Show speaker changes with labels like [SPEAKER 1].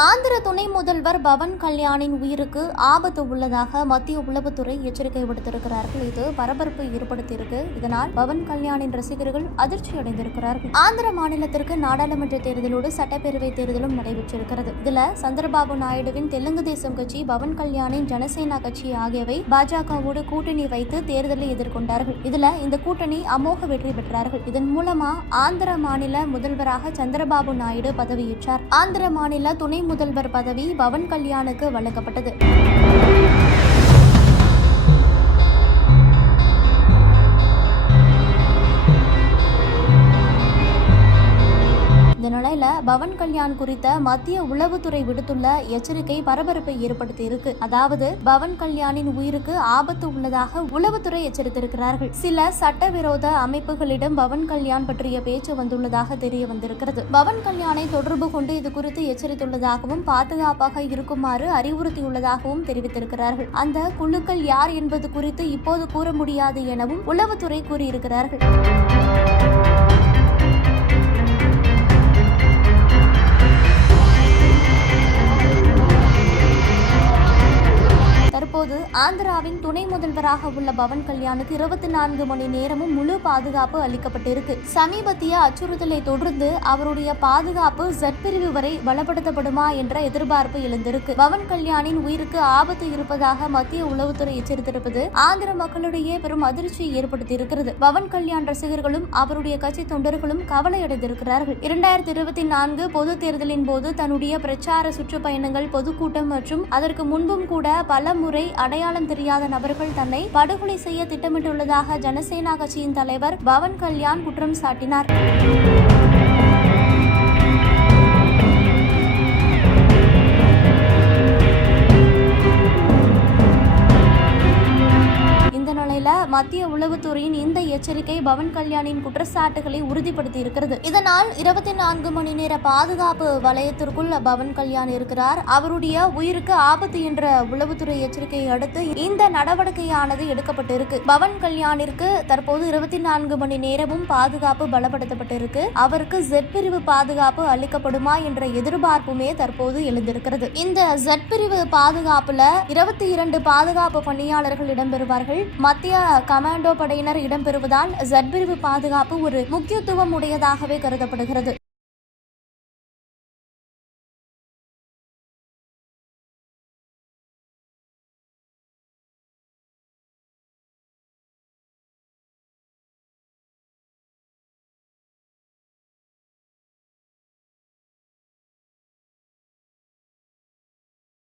[SPEAKER 1] ஆந்திர துணை முதல்வர் பவன் கல்யாணின் உயிருக்கு ஆபத்து உள்ளதாக மத்திய உளவுத்துறை எச்சரிக்கை விடுத்திருக்கிறார்கள். இது பரபரப்பு ஏற்படுத்தியிருக்கு. இதனால் பவன் கல்யாணின் ரசிகர்கள் அதிர்ச்சி அடைந்திருக்கிறார்கள். ஆந்திர மாநிலத்திற்கு நாடாளுமன்ற தேர்தலோடு சட்டப்பேரவை தேர்தலும் நடைபெற்றிருக்கிறது. இதுல சந்திரபாபு நாயுடுவின் தெலுங்கு தேசம் கட்சி பவன் கல்யாணின் ஜனசேனா கட்சி ஆகியவை பாஜகவோடு கூட்டணி வைத்து தேர்தலை எதிர்கொண்டார்கள். இதுல இந்த கூட்டணி அமோக வெற்றி பெற்றார்கள். இதன் மூலமா ஆந்திர மாநில முதல்வராக சந்திரபாபு நாயுடு பதவியேற்றார். ஆந்திர மாநில துணை முதல்வர் பதவி பவன் கல்யாணுக்கு வழங்கப்பட்டது. நிலையில பவன் கல்யாண் குறித்த மத்திய உளவுத்துறை விடுத்துள்ள எச்சரிக்கை பரபரப்பை ஏற்படுத்தி இருக்கு. அதாவது பவன் கல்யாணின் உயிருக்கு ஆபத்து உள்ளதாக உளவுத்துறை எச்சரித்திருக்கிறார்கள். சில சட்டவிரோத அமைப்புகளிடம் பவன் கல்யாண் பற்றிய பேச்சு வந்துள்ளதாக தெரிய வந்திருக்கிறது. பவன் கல்யாணை தொடர்பு கொண்டு இது குறித்து எச்சரித்துள்ளதாகவும் பாதுகாப்பாக இருக்குமாறு அறிவுறுத்தியுள்ளதாகவும் தெரிவித்திருக்கிறார்கள். அந்த குழுக்கள் யார் என்பது குறித்து இப்போது கூற முடியாது எனவும் உளவுத்துறை கூறியிருக்கிறார்கள். ஆந்திராவின் துணை முதல்வராக உள்ள பவன் கல்யாணுக்கு இருபத்தி நான்கு மணி நேரமும் முழு பாதுகாப்பு அளிக்கப்பட்டிருக்கு. சமீபத்திய அச்சுறுத்தலை தொடர்ந்து அவருடைய பாதுகாப்பு ஜட் பிரிவு வரை பலப்படுத்தப்படுமா என்ற எதிர்பார்ப்பு எழுந்திருக்கு. பவன் கல்யாணின் உயிருக்கு ஆபத்து இருப்பதாக மத்திய உளவுத்துறை எச்சரித்திருப்பது ஆந்திர மக்களிடையே பெரும் அதிர்ச்சியை ஏற்படுத்தியிருக்கிறது. பவன் கல்யாண் ரசிகர்களும் அவருடைய கட்சி தொண்டர்களும் கவலையடைந்திருக்கிறார்கள். இரண்டாயிரத்தி இருபத்தி நான்கு பொது தேர்தலின் போது தன்னுடைய பிரச்சார சுற்றுப்பயணங்கள் பொதுக்கூட்டம் மற்றும் அதற்கு முன்பும் கூட பல முறை அடையாளம் தெரியாத நபர்கள் தன்னை படுகொலை செய்ய திட்டமிட்டுள்ளதாக ஜனசேனா கட்சியின் தலைவர் பவன் கல்யாண் குற்றம் சாட்டினார். நிலையில மத்திய உளவுத்துறையின் இந்த எச்சரிக்கை பவன் கல்யாணின் குற்றச்சாட்டுகளை உறுதிப்படுத்தி இருக்கிறது இதனால் இருபத்தி நான்கு மணி நேர பாதுகாப்பு வலயத்திற்குள் பவன் கல்யாண் இருக்கிறார். அவருடைய உயிருக்கு ஆபத்து என்ற உளவுத்துறை எச்சரிக்கையை அடுத்து இந்த நடவடிக்கையானது எடுக்கப்பட்டிருக்கு. பவன் கல்யாணிற்கு தற்போது இருபத்தி நான்கு மணி நேரமும் பாதுகாப்பு பலப்படுத்தப்பட்டிருக்கு. அவருக்கு ஜெட் பிரிவு பாதுகாப்பு அளிக்கப்படுமா என்ற எதிர்பார்ப்புமே தற்போது எழுந்திருக்கிறது. இந்த ஜெட் பிரிவு பாதுகாப்புல இருபத்தி இரண்டு பாதுகாப்பு பணியாளர்கள் இடம்பெறுவார்கள். மத்திய கமாண்டோ படையினர் இடம்பெறுவதால் ஜட்பிரிவு பாதுகாப்பு ஒரு முக்கியத்துவம் உடையதாகவே கருதப்படுகிறது.